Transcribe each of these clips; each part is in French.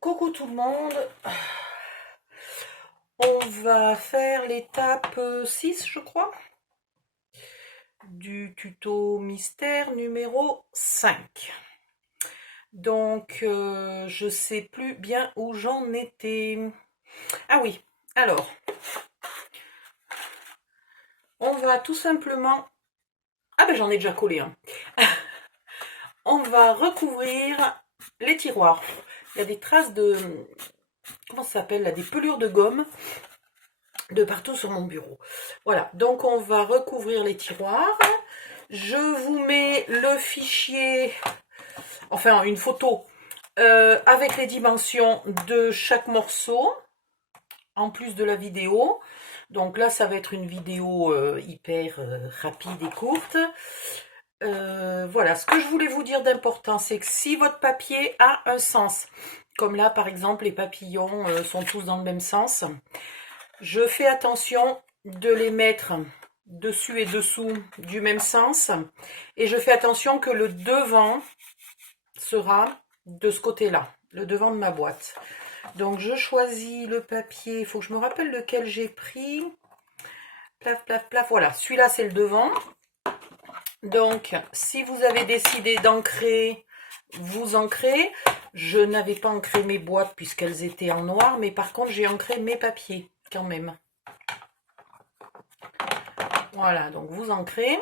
Coucou tout le monde, on va faire l'étape 6 je crois, du tuto mystère numéro 5. Donc je sais plus bien où j'en étais. Ah oui, alors, on va tout simplement... Ah ben j'en ai déjà collé un. On va recouvrir les tiroirs. Il y a des traces de... Comment ça s'appelle là? Des pelures de gomme de partout sur mon bureau. Voilà, donc on va recouvrir les tiroirs. Je vous mets le fichier, enfin une photo, avec les dimensions de chaque morceau, en plus de la vidéo. Donc là, ça va être une vidéo hyper rapide et courte. Voilà, ce que je voulais vous dire d'important, c'est que si votre papier a un sens, comme là par exemple les papillons sont tous dans le même sens, je fais attention de les mettre dessus et dessous du même sens, et je fais attention que le devant sera de ce côté-là, le devant de ma boîte. Donc je choisis le papier, il faut que je me rappelle lequel j'ai pris. Plaf, plaf, plaf, voilà, celui-là c'est le devant. Donc si vous avez décidé d'ancrer, vous ancrez. Je n'avais pas ancré mes boîtes puisqu'elles étaient en noir, mais par contre j'ai ancré mes papiers quand même. Voilà, donc vous ancrez.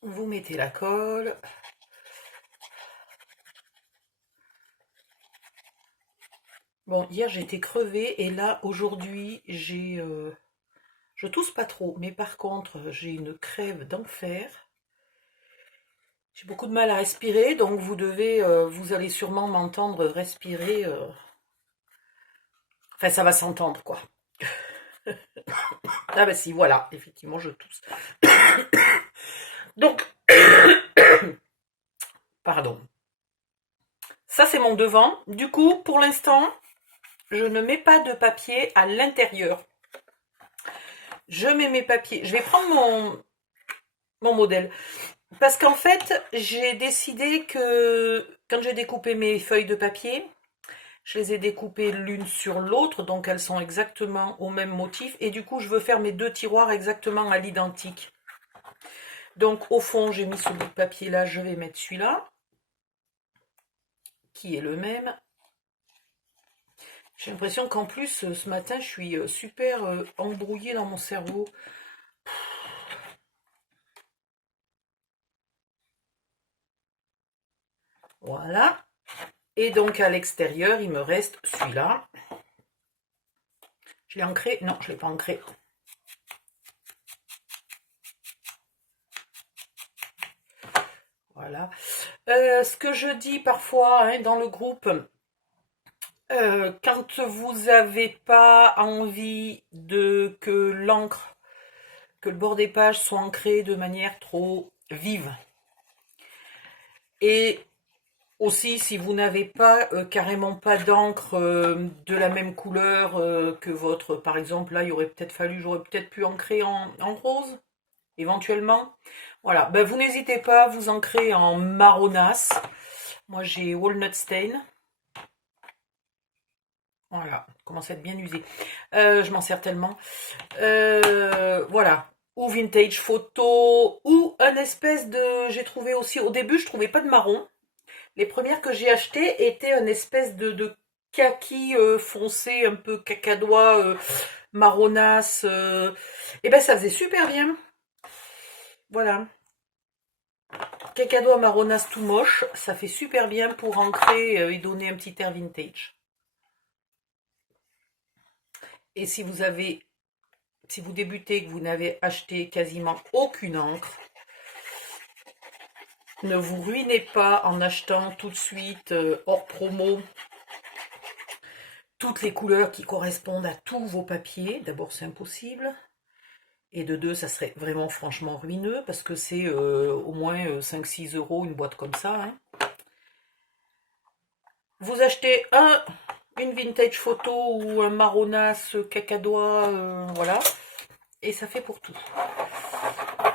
Vous mettez la colle. Bon, hier j'étais crevée et là aujourd'hui je tousse pas trop, mais par contre j'ai une crève d'enfer. J'ai beaucoup de mal à respirer, donc vous allez sûrement m'entendre respirer. Enfin, ça va s'entendre quoi. Ah bah si, voilà, effectivement je tousse. Donc, pardon. Ça c'est mon devant. Du coup, pour l'instant, je ne mets pas de papier à l'intérieur. Je mets mes papiers. Je vais prendre mon modèle. Parce qu'en fait, j'ai décidé que quand j'ai découpé mes feuilles de papier, je les ai découpées l'une sur l'autre, donc elles sont exactement au même motif. Et du coup, je veux faire mes deux tiroirs exactement à l'identique. Donc au fond, j'ai mis ce bout de papier là, je vais mettre celui-là, qui est le même. J'ai l'impression qu'en plus, ce matin, je suis super embrouillée dans mon cerveau. Voilà. Et donc à l'extérieur, il me reste celui-là. Je l'ai ancré? Non, je ne l'ai pas ancré. Voilà. Ce que je dis parfois hein, dans le groupe, quand vous n'avez pas envie que l'encre, que le bord des pages soit ancré de manière trop vive. Et aussi, si vous n'avez pas carrément pas d'encre de la même couleur que votre, par exemple, là, il aurait peut-être fallu, j'aurais peut-être pu ancrer en rose, éventuellement. Voilà, ben, vous n'hésitez pas, vous ancrez en marronasse. Moi, j'ai Walnut Stain. Voilà, commence à être bien usé. Je m'en sers tellement. Voilà. Ou vintage photo, ou un espèce de... J'ai trouvé aussi, au début, je trouvais pas de marron. Les premières que j'ai achetées étaient une espèce de kaki foncé, un peu cacadois, marronasse. Et ben ça faisait super bien. Voilà. Cacadois marronasse tout moche, ça fait super bien pour ancrer et donner un petit air vintage. Et si vous débutez et que vous n'avez acheté quasiment aucune encre, ne vous ruinez pas en achetant tout de suite hors promo toutes les couleurs qui correspondent à tous vos papiers. D'abord, c'est impossible. Et de deux, ça serait vraiment franchement ruineux parce que c'est au moins 5-6 euros une boîte comme ça. Hein. Vous achetez une vintage photo ou un marronasse cacadois, voilà. Et ça fait pour tout.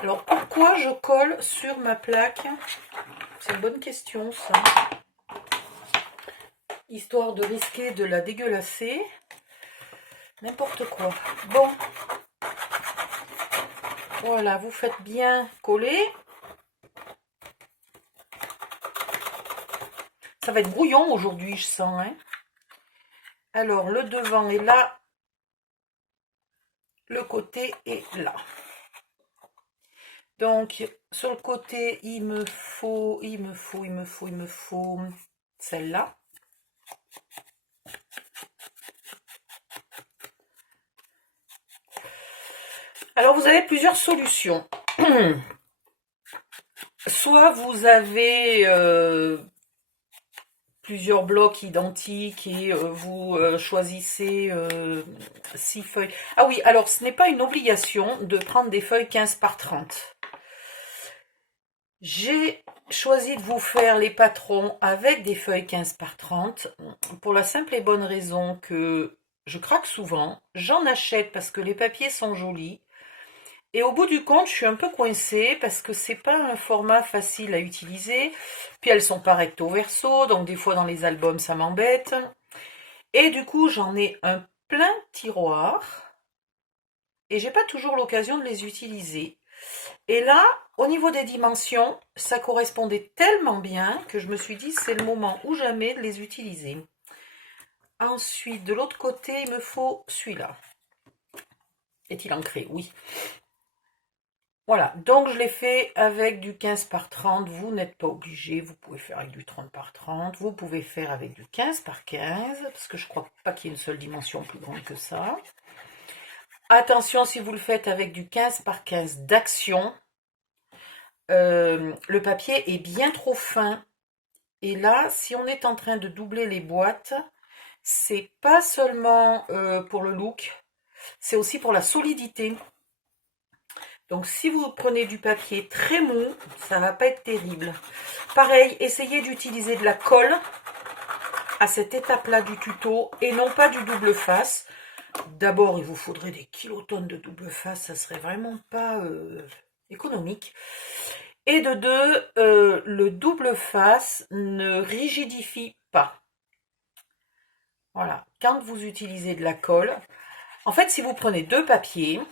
Alors, pourquoi je colle sur ma plaque? C'est une bonne question, ça. Histoire de risquer de la dégueulasser. N'importe quoi. Bon. Voilà, vous faites bien coller. Ça va être brouillon aujourd'hui, je sens. Hein. Alors, le devant est là. Le côté est là. Donc, sur le côté, il me faut celle-là. Alors, vous avez plusieurs solutions. Soit vous avez plusieurs blocs identiques et vous choisissez 6 feuilles. Ah oui, alors ce n'est pas une obligation de prendre des feuilles 15 par 30. J'ai choisi de vous faire les patrons avec des feuilles 15 par 30 pour la simple et bonne raison que je craque souvent. J'en achète parce que les papiers sont jolis. Et au bout du compte, je suis un peu coincée parce que c'est pas un format facile à utiliser. Puis elles sont pas recto verso, donc des fois dans les albums ça m'embête. Et du coup, j'en ai un plein tiroir. Et j'ai pas toujours l'occasion de les utiliser. Et là, au niveau des dimensions, ça correspondait tellement bien que je me suis dit c'est le moment ou jamais de les utiliser. Ensuite, de l'autre côté, il me faut celui-là. Est-il ancré? Oui. Voilà, donc je l'ai fait avec du 15 par 30, vous n'êtes pas obligé, vous pouvez faire avec du 30 par 30, vous pouvez faire avec du 15 par 15, parce que je crois pas qu'il y ait une seule dimension plus grande que ça. Attention, si vous le faites avec du 15 par 15 d'action, le papier est bien trop fin. Et là, si on est en train de doubler les boîtes, c'est pas seulement pour le look, c'est aussi pour la solidité. Donc si vous prenez du papier très mou, ça va pas être terrible. Pareil, essayez d'utiliser de la colle à cette étape-là du tuto et non pas du double face. D'abord, il vous faudrait des kilotonnes de double face, ça serait vraiment pas économique. Et de deux, le double face ne rigidifie pas. Voilà, quand vous utilisez de la colle, en fait, si vous prenez deux papiers,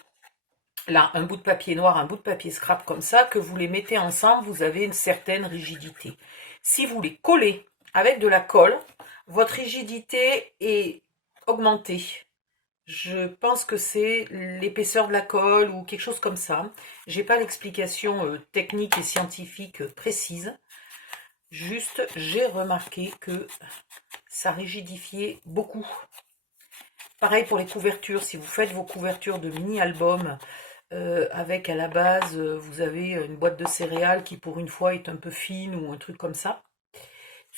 là, un bout de papier noir, un bout de papier scrap comme ça, que vous les mettez ensemble, vous avez une certaine rigidité. Si vous les collez avec de la colle, votre rigidité est augmentée. Je pense que c'est l'épaisseur de la colle ou quelque chose comme ça. J'ai pas l'explication technique et scientifique précise. Juste, j'ai remarqué que ça rigidifiait beaucoup. Pareil pour les couvertures. Si vous faites vos couvertures de mini-albums avec à la base, vous avez une boîte de céréales qui pour une fois est un peu fine ou un truc comme ça.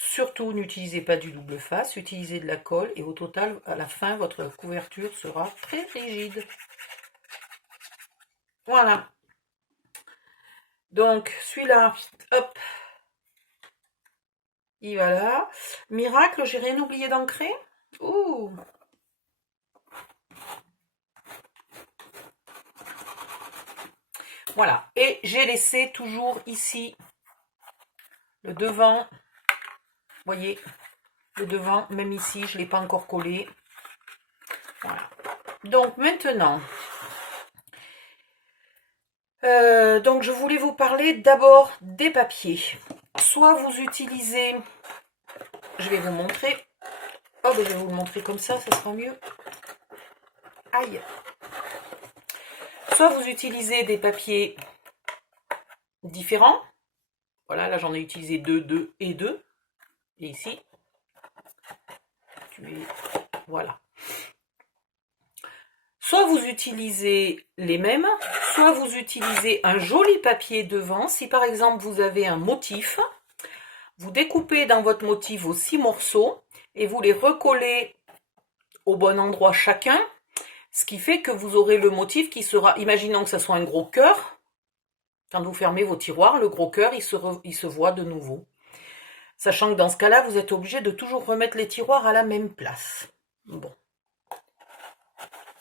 Surtout, n'utilisez pas du double face, utilisez de la colle et au total, à la fin, votre couverture sera très rigide. Voilà. Donc, celui-là, hop, il va là. Miracle, j'ai rien oublié d'ancrer. Ouh. Voilà. Et j'ai laissé toujours ici le devant. Vous voyez, le devant, même ici, je ne l'ai pas encore collé. Voilà. Donc maintenant, donc je voulais vous parler d'abord des papiers. Soit vous utilisez, je vais vous montrer. Oh, ben je vais vous le montrer comme ça sera mieux. Aïe. Soit vous utilisez des papiers différents. Voilà, là j'en ai utilisé 2, 2 et 2. Et ici, voilà. Soit vous utilisez les mêmes, soit vous utilisez un joli papier devant. Si par exemple vous avez un motif, vous découpez dans votre motif vos 6 morceaux et vous les recollez au bon endroit chacun. Ce qui fait que vous aurez le motif qui sera, imaginons que ça soit un gros cœur. Quand vous fermez vos tiroirs, le gros cœur, il se voit de nouveau. Sachant que dans ce cas-là, vous êtes obligé de toujours remettre les tiroirs à la même place. Bon.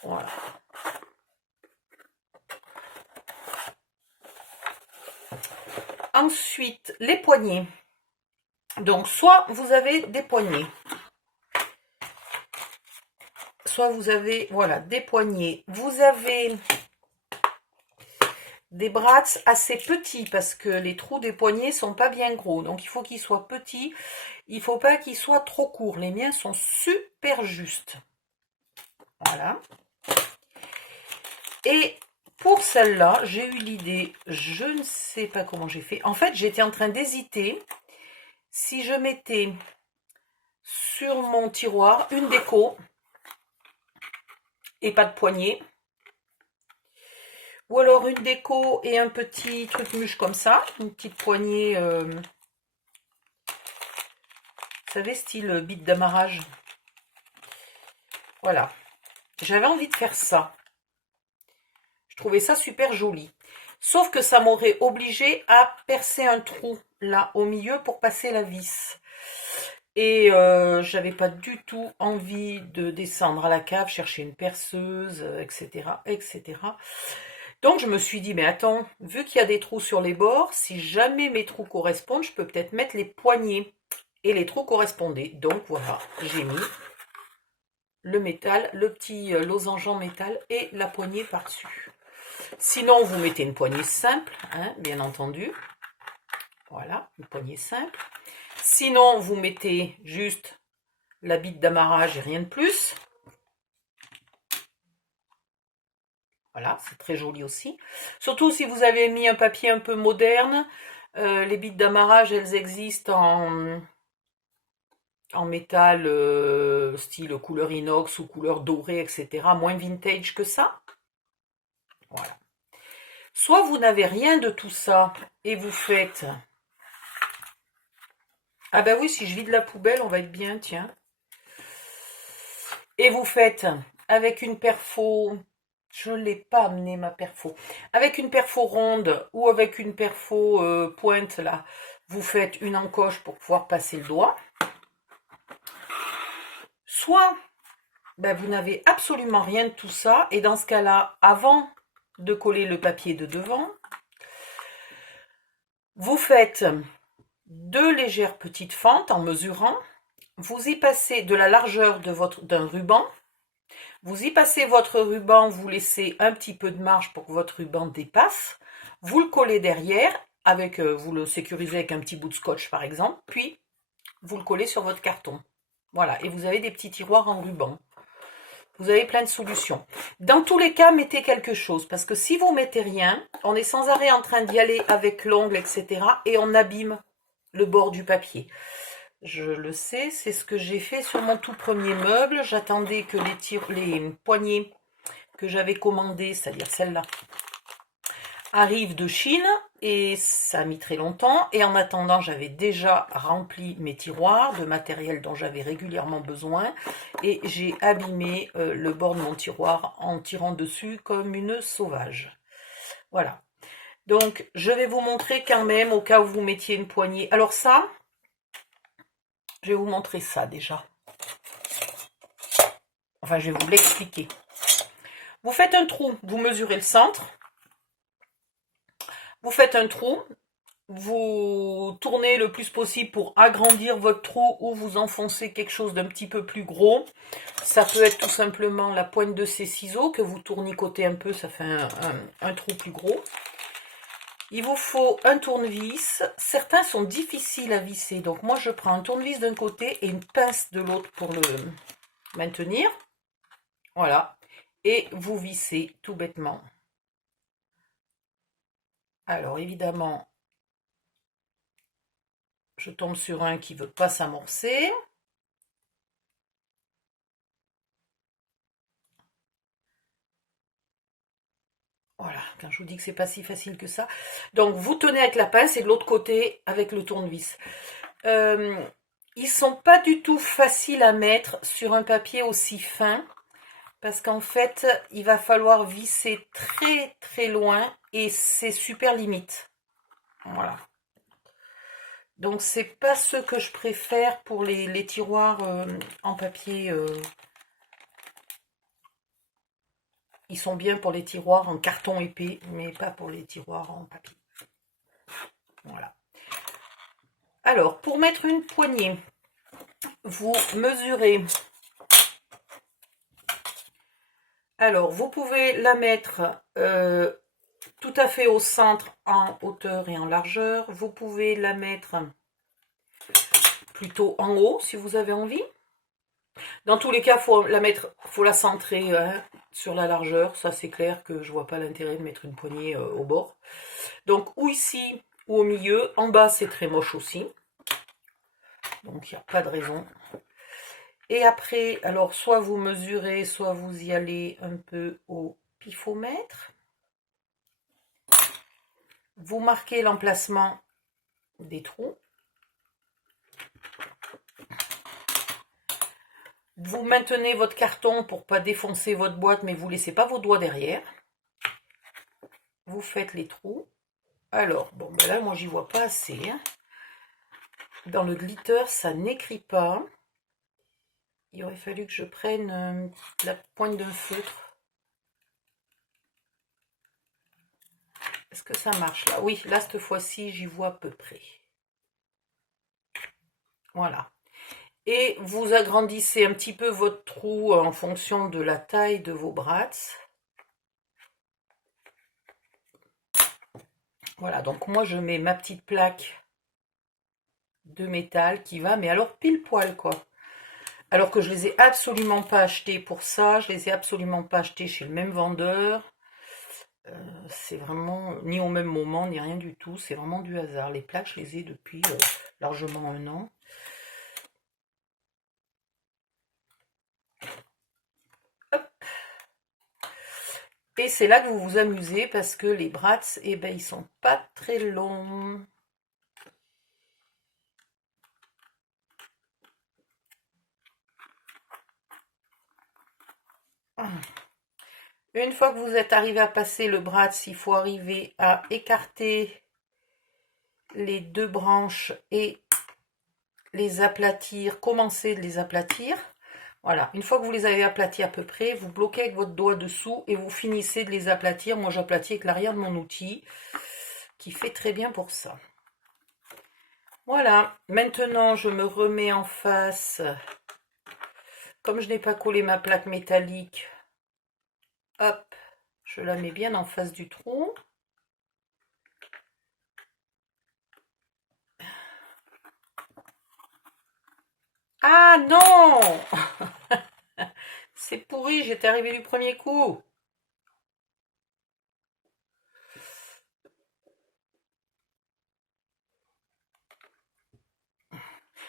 Voilà. Ensuite, les poignées. Donc, soit vous avez des poignées. Soit vous avez, voilà, des poignées. Vous avez des brats assez petits parce que les trous des poignets sont pas bien gros. Donc, il faut qu'ils soient petits. Il faut pas qu'ils soient trop courts. Les miens sont super justes. Voilà. Et pour celle-là, j'ai eu l'idée, je ne sais pas comment j'ai fait. En fait, j'étais en train d'hésiter si je mettais sur mon tiroir une déco et pas de poignée. Ou alors une déco et un petit truc mûche comme ça, une petite poignée, vous savez, style bite d'amarrage. Voilà. J'avais envie de faire ça. Je trouvais ça super joli. Sauf que ça m'aurait obligé à percer un trou là au milieu pour passer la vis. Et j'avais pas du tout envie de descendre à la cave, chercher une perceuse, etc., etc. Donc je me suis dit, mais attends, vu qu'il y a des trous sur les bords, si jamais mes trous correspondent, je peux peut-être mettre les poignées. Et les trous correspondaient. Donc voilà, j'ai mis le métal, le petit losange en métal et la poignée par-dessus. Sinon, vous mettez une poignée simple, hein, bien entendu. Voilà, une poignée simple. Sinon, vous mettez juste la bite d'amarrage et rien de plus. Voilà, c'est très joli aussi. Surtout si vous avez mis un papier un peu moderne. Les bites d'amarrage, elles existent en métal style couleur inox ou couleur dorée, etc. Moins vintage que ça. Voilà. Soit vous n'avez rien de tout ça et vous faites... Ah ben oui, si je vide la poubelle, on va être bien, tiens. Et vous faites avec une perfo... Je ne l'ai pas amené ma perfo. Avec une perfo ronde ou avec une perfo pointe là, vous faites une encoche pour pouvoir passer le doigt. Soit ben, vous n'avez absolument rien de tout ça et dans ce cas-là, avant de coller le papier de devant, vous faites deux légères petites fentes en mesurant. Vous y passez de la largeur d'un ruban. Vous y passez votre ruban, vous laissez un petit peu de marge pour que votre ruban dépasse. Vous le collez derrière, vous le sécurisez avec un petit bout de scotch par exemple, puis vous le collez sur votre carton. Voilà, et vous avez des petits tiroirs en ruban. Vous avez plein de solutions. Dans tous les cas, mettez quelque chose, parce que si vous mettez rien, on est sans arrêt en train d'y aller avec l'ongle, etc. et on abîme le bord du papier. Je le sais, c'est ce que j'ai fait sur mon tout premier meuble. J'attendais que les poignées que j'avais commandées, c'est-à-dire celle-là, arrivent de Chine et ça a mis très longtemps. Et en attendant, j'avais déjà rempli mes tiroirs de matériel dont j'avais régulièrement besoin et j'ai abîmé le bord de mon tiroir en tirant dessus comme une sauvage. Voilà. Donc, je vais vous montrer quand même au cas où vous mettiez une poignée. Alors ça... Je vais vous montrer ça déjà. Enfin, je vais vous l'expliquer. Vous faites un trou, vous mesurez le centre. Vous faites un trou. Vous tournez le plus possible pour agrandir votre trou ou vous enfoncez quelque chose d'un petit peu plus gros. Ça peut être tout simplement la pointe de ces ciseaux que vous tournicotez un peu, ça fait un trou plus gros. Il vous faut un tournevis. Certains sont difficiles à visser. Donc moi, je prends un tournevis d'un côté et une pince de l'autre pour le maintenir. Voilà. Et vous vissez tout bêtement. Alors évidemment, je tombe sur un qui ne veut pas s'amorcer. Voilà, quand je vous dis que c'est pas si facile que ça. Donc, vous tenez avec la pince et de l'autre côté avec le tournevis. Ils sont pas du tout faciles à mettre sur un papier aussi fin parce qu'en fait, il va falloir visser très très loin et c'est super limite. Voilà. Donc, c'est pas ce que je préfère pour les tiroirs en papier. Ils sont bien pour les tiroirs en carton épais, mais pas pour les tiroirs en papier. Voilà. Alors, pour mettre une poignée, vous mesurez. Alors, vous pouvez la mettre tout à fait au centre en hauteur et en largeur. Vous pouvez la mettre plutôt en haut si vous avez envie. Dans tous les cas, faut la centrer sur la largeur. Ça, c'est clair que je vois pas l'intérêt de mettre une poignée au bord. Donc, ou ici, ou au milieu. En bas, c'est très moche aussi. Donc, il n'y a pas de raison. Et après, alors, soit vous mesurez, soit vous y allez un peu au pifomètre. Vous marquez l'emplacement des trous. Vous maintenez votre carton pour pas défoncer votre boîte, mais vous laissez pas vos doigts derrière. Vous faites les trous. Alors, bon, ben là, moi, j'y vois pas assez. Hein. Dans le glitter, ça n'écrit pas. Il aurait fallu que je prenne la pointe d'un feutre. Est-ce que ça marche là? Oui, là, cette fois-ci, j'y vois à peu près. Voilà. Et vous agrandissez un petit peu votre trou en fonction de la taille de vos brats. Voilà, donc moi, je mets ma petite plaque de métal qui va, mais alors pile poil, quoi. Alors que je les ai absolument pas achetés pour ça, je les ai absolument pas achetés chez le même vendeur. C'est vraiment ni au même moment, ni rien du tout. C'est vraiment du hasard. Les plaques, je les ai depuis largement 1 an. Hop. Et c'est là que vous vous amusez parce que les brats, eh ben, ils sont pas très longs. Une fois que vous êtes arrivé à passer le bras, il faut arriver à écarter les 2 branches et les aplatir, commencer de les aplatir. Voilà, une fois que vous les avez aplatis à peu près, vous bloquez avec votre doigt dessous et vous finissez de les aplatir. Moi, j'aplatis avec l'arrière de mon outil, qui fait très bien pour ça. Voilà, maintenant, je me remets en face. Comme je n'ai pas collé ma plaque métallique, hop, je la mets bien en face du trou. Ah non! C'est pourri, j'étais arrivée du premier coup.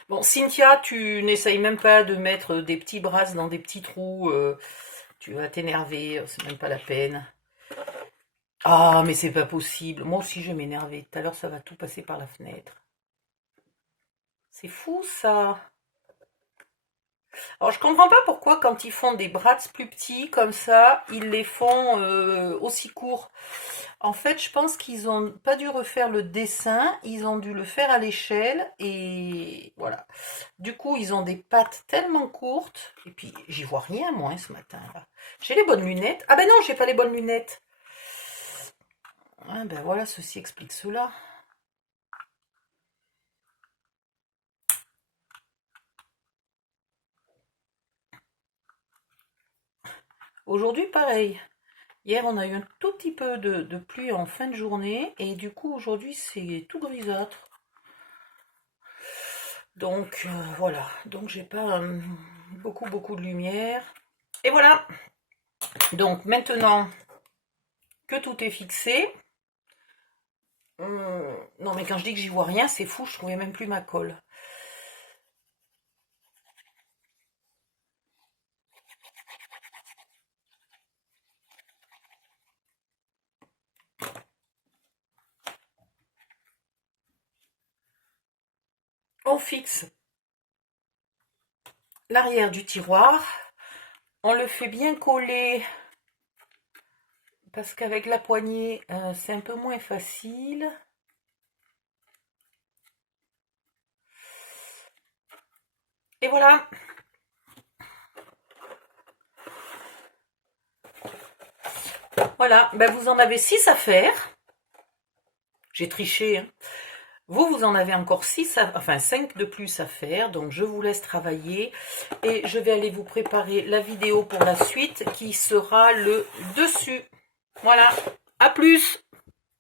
Bon, Cynthia, tu n'essayes même pas de mettre des petits brasses dans des petits trous. Tu vas t'énerver, c'est même pas la peine. Ah, mais c'est pas possible. Moi aussi, je vais m'énerver. Tout à l'heure, ça va tout passer par la fenêtre. C'est fou, ça. Alors, je comprends pas pourquoi, quand ils font des brats plus petits, comme ça, ils les font aussi courts. En fait, je pense qu'ils ont pas dû refaire le dessin, ils ont dû le faire à l'échelle, et voilà. Du coup, ils ont des pattes tellement courtes, et puis, j'y vois rien, moi, ce matin, là. J'ai les bonnes lunettes. Ah ben non, j'ai pas les bonnes lunettes. Ah ben voilà, ceci explique cela. Aujourd'hui, pareil. Hier, on a eu un tout petit peu de pluie en fin de journée, et du coup, aujourd'hui, c'est tout grisâtre. Donc, voilà. Donc, j'ai pas beaucoup de lumière. Et voilà. Donc, maintenant que tout est fixé, non, mais quand je dis que j'y vois rien, c'est fou, je trouvais même plus ma colle. On fixe l'arrière du tiroir. On le fait bien coller parce qu'avec la poignée, c'est un peu moins facile. Et voilà. Voilà, ben vous en avez 6 à faire. J'ai triché, hein. Vous en avez encore 6, enfin 5 de plus à faire. Donc, je vous laisse travailler. Et je vais aller vous préparer la vidéo pour la suite qui sera le dessus. Voilà, à plus!